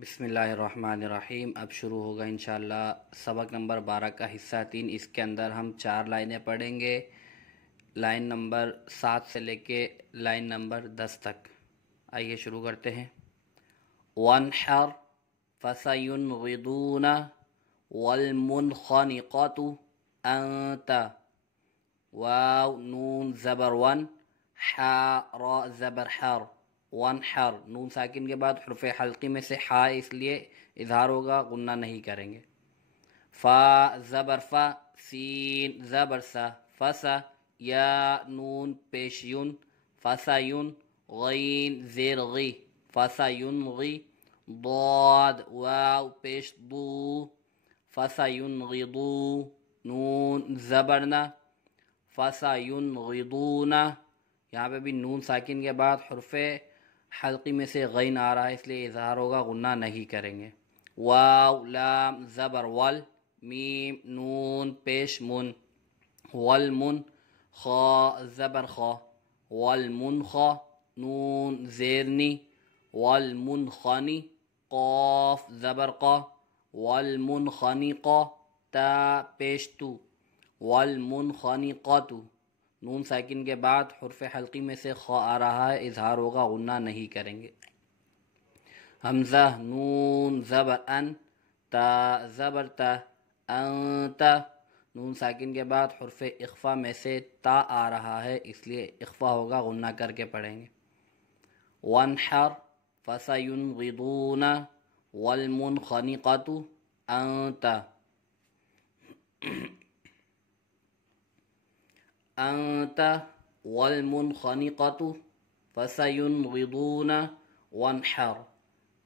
بسم اللہ الرحمن الرحیم۔ اب شروع ہوگا انشاءاللہ سبق نمبر 12 کا حصہ 3۔ اس کے اندر ہم 4 لائنیں پڑھیں گے، لائن نمبر 7 سے لے کے لائن نمبر 10 تک۔ آئیے شروع کرتے ہیں۔ وانحر فسینغضون والمنخنقۃ انت، واو نون زبر ون، حا را زبر حر، وانحر نون ساکن کے بعد حرف حلقی میں سے حا اس لیے اظہار ہوگا، غنہ نہیں کریں گے۔ فا زبر فا، سین زبر سا، فسا یا نون پیش یون، فسا یون، غین زیر غی، فسا یون غی، ضاد واو پیش ضو، فسا یون غضو، نون زبرنا، فسا یون غضونا۔ یہاں پہ بھی نون ساکن کے بعد حرف حلقی میں سے غین آ رہا ہے اس لیے اظہار ہوگا، غنہ نہیں کریں گے۔ واو لام زبر ول، میم نون پیش من، والمن، خا زبر خا، والمنخا نون زیرنی، والمنخنی، قاف زبر قا، والمنخنقہ تا پیش تو، والمنخنقۃ نون ساکن کے بعد حرف حلقی میں سے خا آ رہا ہے، اظہار ہوگا، غنہ نہیں کریں گے۔ حمزہ نون زبر ان، تا زبر تا، انت نون ساکن کے بعد حرف اخفا میں سے تا آ رہا ہے اس لیے اخفا ہوگا، غنہ کر کے پڑھیں گے۔ وانحر فسینغضون والمنخنقۃ انت، انت والمنخنقۃ فسینغضون وانحر،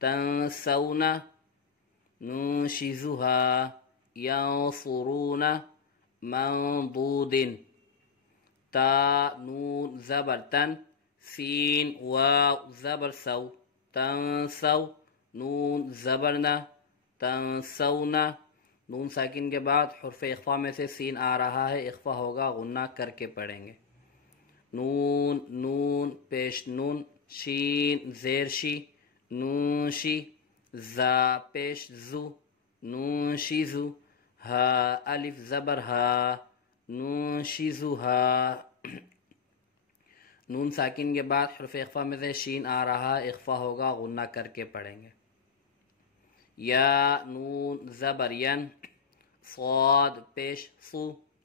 تنسون ننشزها ینصرون منضود، تا نون زبر تن، سین واو زبر سو، تنسو نون زبرنا، تنسونا نون ساکن کے بعد حرف اخفا میں سے سین آ رہا ہے، اخفا ہوگا، غنہ کر کے پڑھیں گے۔ نون نون پیش نون، شین زیر شی، نون شی، زا پیش زو، نون شی زو، ہا الف زبر ہا، نون شی زو ہا نون ساکن کے بعد حرف اخفا میں سے شین آ رہا ہے، اخفا ہوگا، غنہ کر کے پڑھیں گے۔ یا نون زبر ین، صاد پیش صو،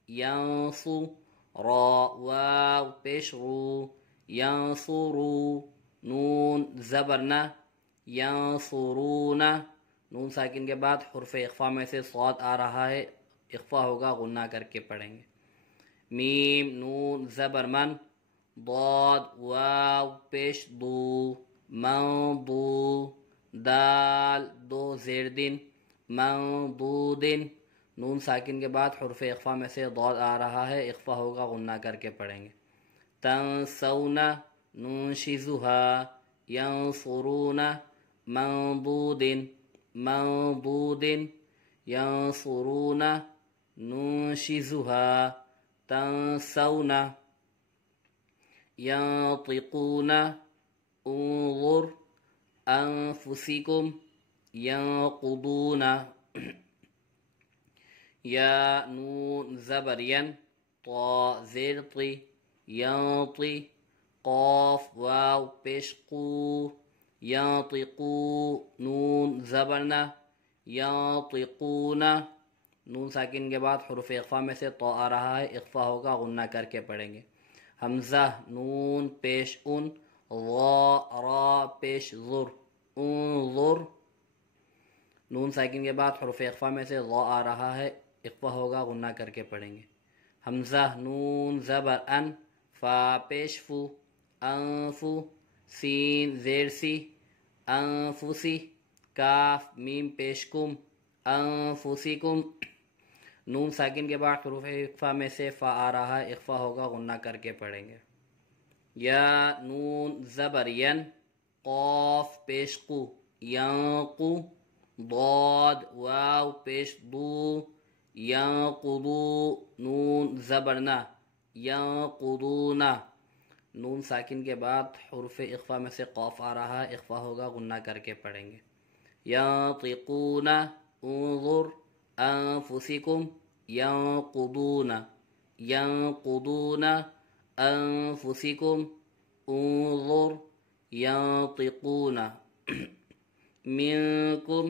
ینصو، را واو پیش رو، ینصرو، نون زبرنا، ینصرون نون ساکن کے بعد حرف اخفا میں سے صاد آ رہا ہے، اخفا ہوگا، غنہ کر کے پڑھیں گے۔ میم نون زبر من، ضاد واو پیش دو، منضو، دال دو زیر دن، منضود نون ساکن کے بعد حرف اخفا میں سے ضاد آ رہا ہے، اخفا ہوگا، غنہ کر کے پڑھیں گے۔ تنسون ننشزها ینصرون منضود، منضود ینصرون ننشزها تنسون، ينطقون انظر انفسكم ينقضون، یا نون زبر ین، طا زیر طی، ینطی، قاف واو پیش قو، ینطقو نون زبرنا، ینطقون نون ساکن کے بعد حرف اخفا میں سے طا آ رہا ہے، اخفا ہوگا، غنہ کر کے پڑھیں گے۔ حمزہ نون پیش ان، ضا را پیش ظر، انظر نون ساکن کے بعد حرف اخفا میں سے ضا آ رہا ہے، اخفا ہوگا، غنہ کر کے پڑھیں گے۔ حمزہ نون زبر ان، فا پیش فو، انفو، سین زیر سی، انفسی، کاف میم پیش کم، انفسکم نون ساکن کے بعد حروف اخفا میں سے فا آ رہا ہے، اخفا ہوگا، غنہ کر کے پڑھیں گے۔ یا نون زبر ین، قاف پیش قو، ینقو، ضاد واو پیش دو، ینقضو نون زبرنا، ینقضون نون ساکن کے بعد حروف اخفا میں سے قاف آ رہا ہے، اخفا ہوگا، غنہ کر کے پڑھیں گے۔ ينطقون انظر أنفسكم ينقضون ينقضون أنفسكم انظر ينطقون منكم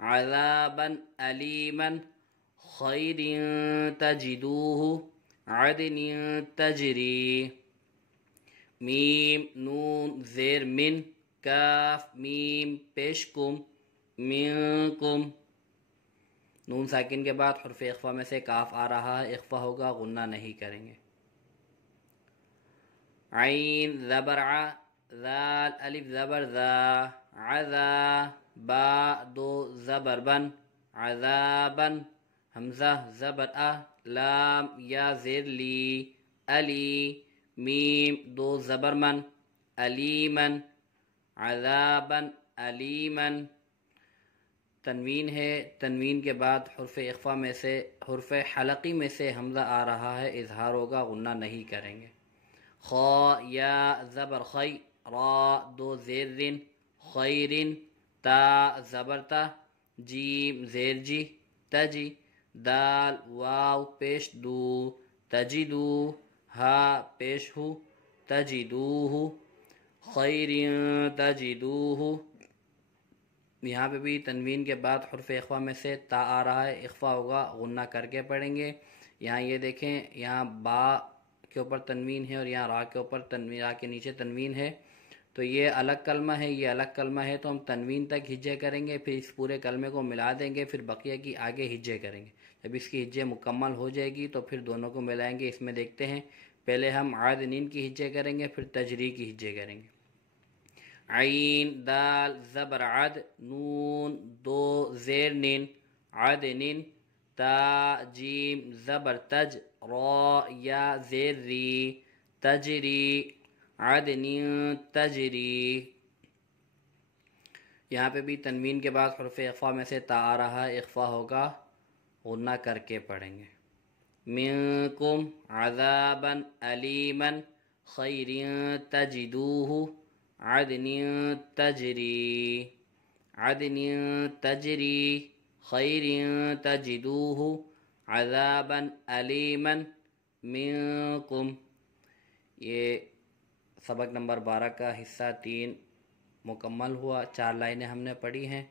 عذابا أليما خير تجدوه عدن تجري میم نون زیر من کاف میم پیشکم منکم نون ساکن کے بعد حرف اخفا میں سے کاف آ رہا ہے، اخفا ہوگا، غنہ نہیں کریں گے. عین زبر ع، ذال الف زبر ذا، عذا با دو زبر بن، عذابا حمزہ زبر ا، لام یا زیر لی، علی میم دو زبر من، علیمن عذابا علیمن. تنوین ہے، تنوین کے بعد حرف اخفا میں سے حرف حلقی میں سے حمزہ آ رہا ہے، اظہار ہوگا، غنہ نہیں کریں گے. خا یا زبر خی، را دو زیر رن، خیرن تا زبر تا، جیم زیر جی تجی، دال واو پیش دو تجدو، ہا پیش ہو تجدوہ، خیر تجدوہ. یہاں پہ بھی تنوین کے بعد حرف اخفا میں سے تا آ رہا ہے، اخفا ہوگا، غنہ کر کے پڑھیں گے. یہاں یہ دیکھیں، یہاں با کے اوپر تنوین ہے اور یہاں را کے اوپر تنوین، را کے نیچے تنوین ہے، تو یہ الگ کلمہ ہے، یہ الگ کلمہ ہے، تو ہم تنوین تک ہجے کریں گے، پھر اس پورے کلمے کو ملا دیں گے، پھر بقیہ کی آگے ہجے کریں گے. جب اس کی ہجے مکمل ہو جائے گی تو پھر دونوں کو ملائیں گے. اس میں دیکھتے ہیں، پہلے ہم عادنین کی ہجے کریں گے، پھر تجری کی ہجے کریں گے. عین دال زبر عد، نون دو زیر نین، عدنین تا جیم زبر تج، را یا زیر ری، تجری عدن تجری. یہاں پہ بھی تنوین کے بعد حرف اخفا میں سے تا آ رہا ہے، اخفا ہوگا، غنہ کر کے پڑھیں گے. منکم عذابا علیما خیر تجدوہ عدن تجری، عدن تجری خیر تجدوہ عذابا علیما منکم. یہ سبق نمبر 12 کا حصہ 3 مکمل ہوا. 4 لائنیں ہم نے پڑھی ہیں.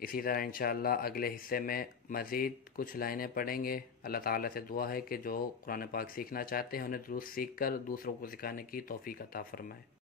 اسی طرح انشاءاللہ اگلے حصے میں مزید کچھ لائنیں پڑھیں گے. اللہ تعالیٰ سے دعا ہے کہ جو قرآن پاک سیکھنا چاہتے ہیں انہیں درست سیکھ کر دوسروں کو سکھانے کی توفیق عطا فرمائے.